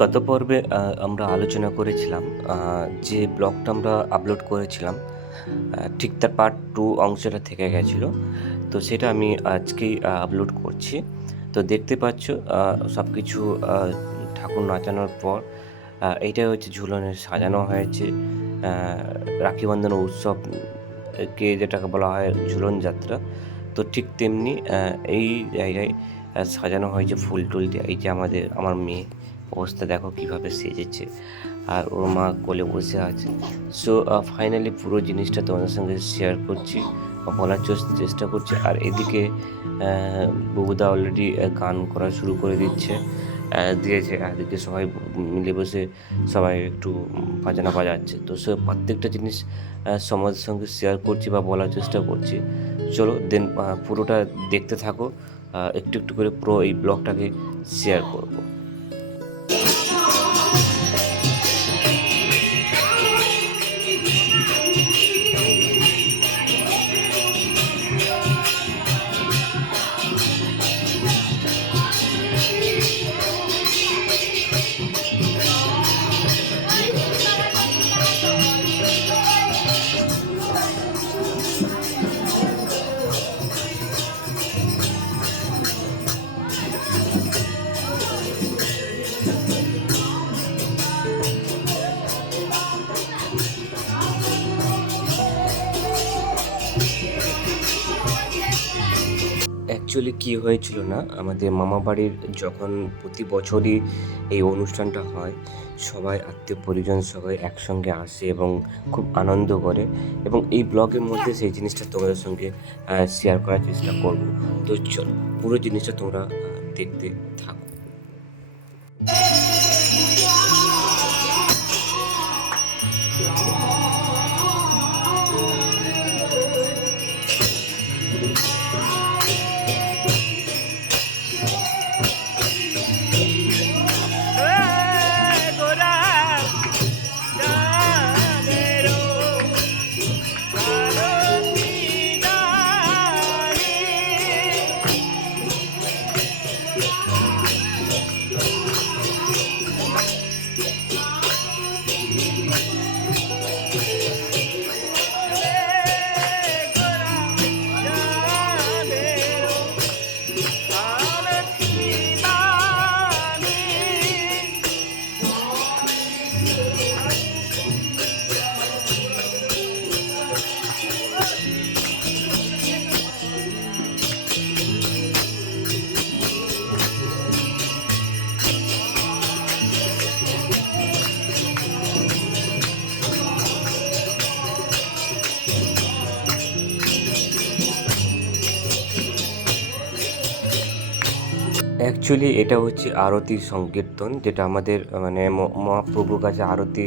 গত পর্বে আমরা আলোচনা করেছিলাম যে ব্লগটা আমরা আপলোড করেছিলাম, ঠিক তার পার্ট 2 অংশটা থেকে গেছিল। তো সেটা আমি আজকেই আপলোড করছি। তো দেখতে পাচ্ছ সবকিছু ঠাকুর নাচানোর পর এইটা হচ্ছে ঝুলনে সাজানো হয়েছে। আ রাখি বন্ধন উৎসব কে যেটাকে বলা হয় ঝুলন যাত্রা। তো ঠিক তেমনি এই জায়গায় সাজানো হয়েছে ফুল-টুল দিয়ে। এই যে আমার মেয়ে অবস্থা দেখো কিভাবে সেজেছে। আর ওর মা কোলে বসে আছে। সো ফাইনালি পুরো জিনিসটা তোমাদের সঙ্গে শেয়ার করছি বা বলার চেষ্টা করছি। আর এদিকে বুবুদা অলরেডি গান করা শুরু করে দিয়েছে। এদিকে সবাই মিলে বসে সবাই একটু বাজনা বাজাচ্ছে। তো প্রত্যেকটা জিনিস সমাজের সঙ্গে শেয়ার করছি বা বলার চেষ্টা করছি। চলো দেন পুরোটা দেখতে থাকো। একটু একটু করে পুরো এই ব্লগটাকে শেয়ার করব। অ্যাকচুয়ালি কী হয়েছিল না, আমাদের মামাবাড়ির যখন প্রতি বছরই এই অনুষ্ঠানটা হয়, সবাই আত্মীয় পরিজন সবাই একসঙ্গে আসে এবং খুব আনন্দ করে, এবং এই ব্লগের মধ্যে সেই জিনিসটা তোমাদের সঙ্গে শেয়ার করার চেষ্টা করব। তো চলো পুরো জিনিসটা তোমরা দেখতে থাকো। অ্যাকচুয়ালি এটা হচ্ছে আরতির সংকীর্তন, যেটা আমাদের মানে মহাপ্রভুর কাছে আরতি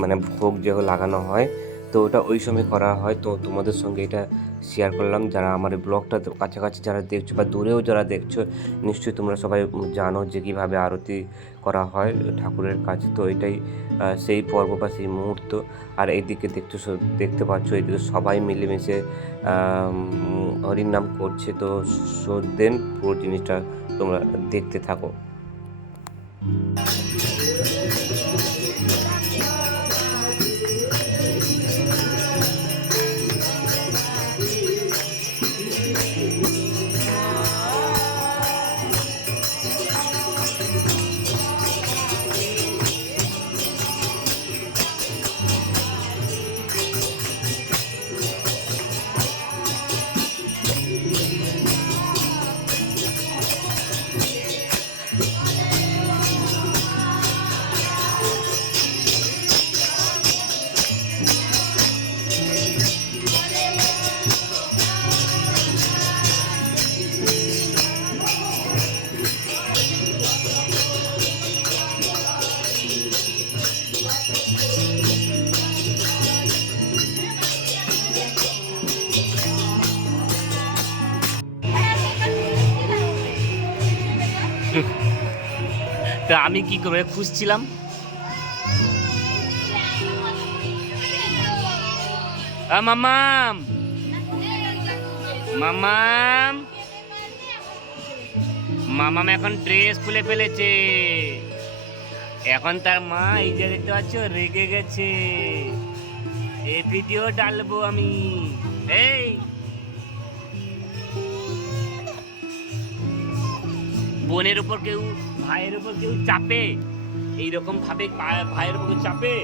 মানে ভোগ যেগুলো লাগানো হয়, তো ওটা ওই সময় করা হয়। তো তোমাদের সঙ্গে এটা শেয়ার করলাম। যারা আমার এই ব্লগটা কাছাকাছি যারা দেখছো বা দূরেও যারা দেখছো, নিশ্চয়ই তোমরা সবাই জানো যে কীভাবে আরতি করা হয় ঠাকুরের কাছে। তো এটাই সেই পর্ব বা সেই মুহূর্ত। আর এইদিকে দেখতে পাচ্ছ এইদিকে সবাই মিলেমিশে হরির নাম করছে। তো দেন পুরো জিনিসটা তোমরা দেখতে থাকো। তা আমি কি করে খুঁজছিলাম, মামাম মামাম মামাম এখন ড্রেস খুলে ফেলেছে। এখন তার মা এই যে দেখতে পাচ্ছ রেগে গেছে, এই ভিডিও ডালবো আমি। এই বোনের উপর কেউ, ভাইয়ের উপর কেউ চাপে, এইরকম ভাবে ভাইয়ের উপর চাপে।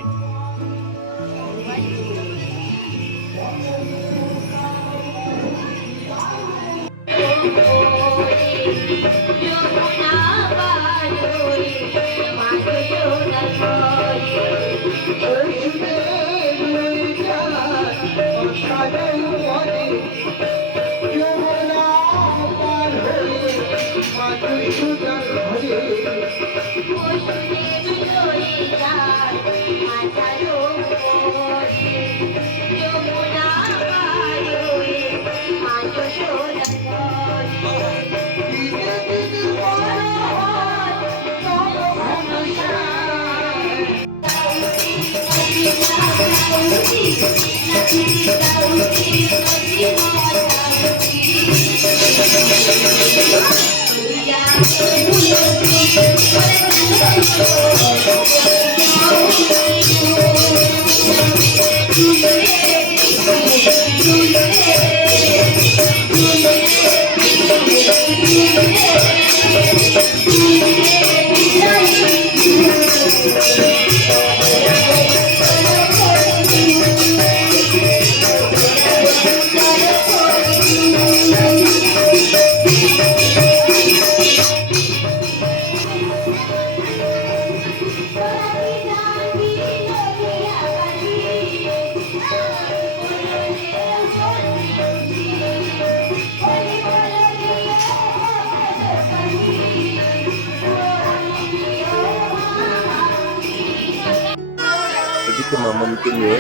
এদিকে মামামকে নিয়ে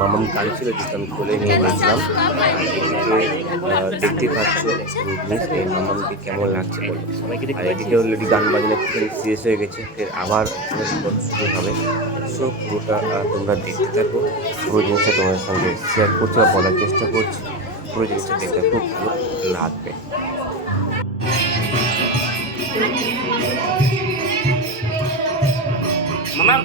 মামাম কাঁদছিল, যেটা আমি কোলে নিয়ে গেছিলাম। দেখতে পাচ্ছ মামামকে কেমন লাগছে বলো। আর এদিকে অলরেডি গান বাজনা শেষ হয়ে গেছে, ফের আবার শুরু হবে। সো পুরোটা তোমরা দেখতে থাকো, পুরো জিনিসটা তোমাদের সঙ্গে শেয়ার করছি বা বলার চেষ্টা করছি। পুরো জিনিসটা দেখতে খুব ভালো লাগবে। মামাম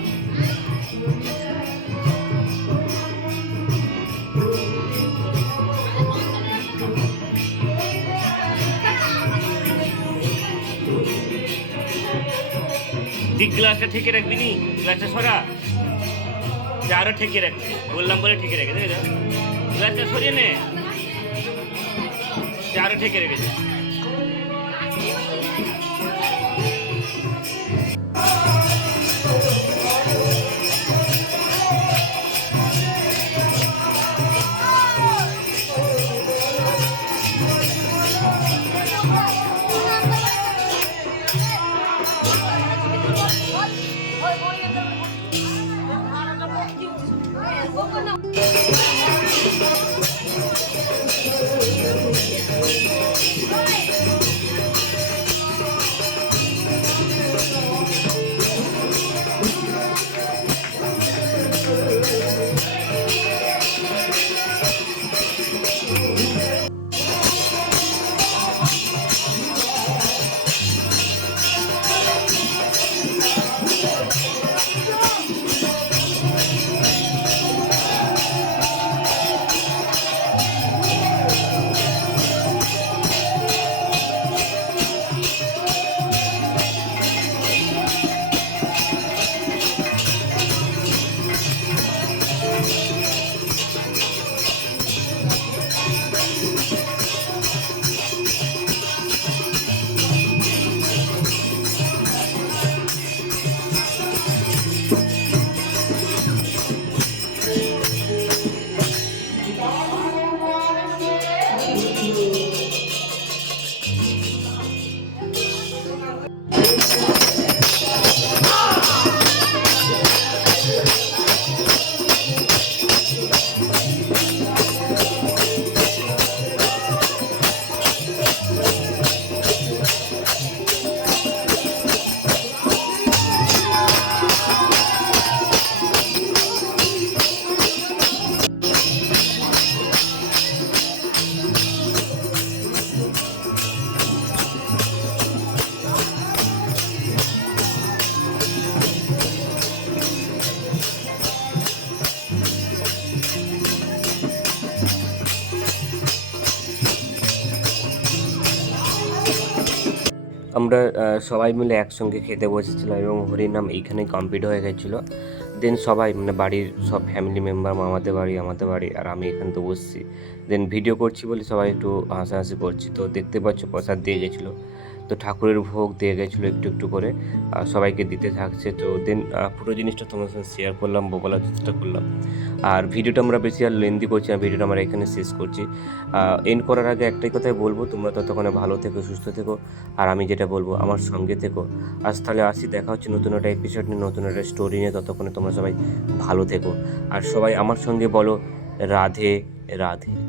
ঠিক গ্লাসটা ঠেকে রাখবি নি, গ্লাসটা সরা, আরো ঠেকে রাখবি, বললাম বলে ঠেকে রেখে দেবে। গ্লাসটা সরিয়ে নে, আরো ঠেকে রেখেছে। আমরা সবাই মিলে একসঙ্গে খেতে বসেছিলাম এবং হরিনাম এইখানেই কমপ্লিট হয়ে গেছিলো। দেন সবাই মানে বাড়ির সব ফ্যামিলি মেম্বার মামাদের বাড়ি, আমাদের বাড়ি আর আমি এখানে তো বসছি। দেন ভিডিও করছি বলে সবাই একটু হাসাহাসি করছি। তো দেখতে পাচ্ছ প্রসাদ দিয়ে গেছিলো। তো ঠাকুরের ভোগ দিয়ে গেছিলো একটু একটু করে, সবাইকে দিতে থাকছে। তো দেন পুরো জিনিসটা তোমার সঙ্গে শেয়ার করলাম বা বলার চেষ্টা করলাম। আর ভিডিওটা আমরা বেশি আর লেন্দি করছি না, ভিডিওটা আমরা এখানে শেষ করছি। এন্ড করার আগে একটাই কথাই বলবো, তোমরা ততক্ষণে ভালো থেকো, সুস্থ থেকো। আর আমি যেটা বলবো আমার সঙ্গে থেকো। আজ তাহলে আসি, দেখা হচ্ছে নতুন একটা এপিসোড নিয়ে, নতুন একটা স্টোরি নিয়ে। ততক্ষণে তোমরা সবাই ভালো থেকো। আর সবাই আমার সঙ্গে বলো রাধে রাধে।